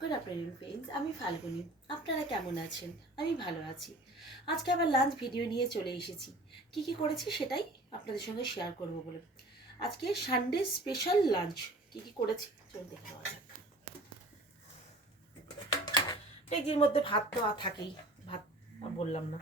Good afternoon friends, আমি ফাল্গুনি। আপনারা কেমন আছেন? আমি ভালো আছি। আজকে আবার লাঞ্চ ভিডিও নিয়ে চলে এসেছি। কি কি করেছি সেটাই আপনাদের সঙ্গে শেয়ার করব বলে। আজকে সানডে স্পেশাল লাঞ্চ কি কি করেছি চলুন দেখে নেওয়া যাক। এর মধ্যে ভাত তো থাকেই, ভাত বললাম না।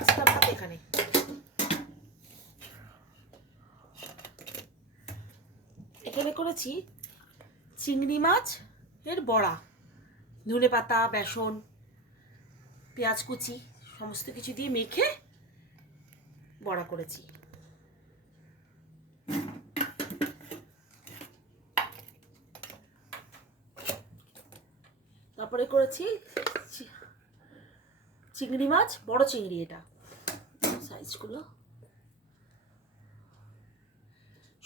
এক্সট্রা ভাত এখানে। এখানে করেছি চিংড়ি মাছ এর বড়া, ধনে পাতা, বেসন, পেঁয়াজ কুচি সমস্ত কিছু দিয়ে মেখে বড়া করেছি। তারপরে করেছি চিংড়ি মাছ, বড় চিংড়ি, এটা সাইজগুলো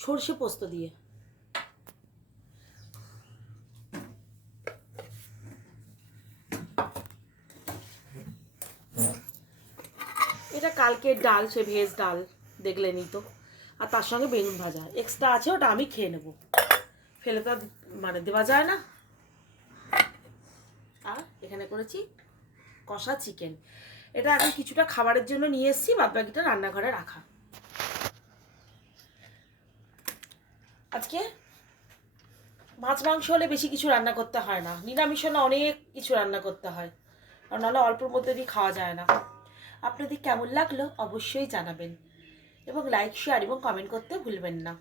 সর্ষে পোস্ত দিয়ে। এটা কালকের ডাল, সে ভেজ ডাল দেখলেনই তো। আর তার সঙ্গে বেগুন ভাজা এক্সট্রা আছে, ওটা আমি খেয়ে নেব, ফেলে তো মানে দেওয়া যায় না। আর এখানে করেছি কষা চিকেন। এটা এখন কিছুটা খাবারের জন্য নিয়ে এসেছি, বাদ বাকিটা রান্নাঘরে রাখা। আজকে মাছ মাংস হলে বেশি কিছু রান্না করতে হয় না, নিরামিষ হলে অনেক কিছু রান্না করতে হয়, আর নাহলে অল্পর মধ্যে দিয়ে খাওয়া যায় না। আপনাদের কেমন লাগলো অবশ্যই জানাবেন, এবং লাইক, শেয়ার এবং কমেন্ট করতে ভুলবেন না।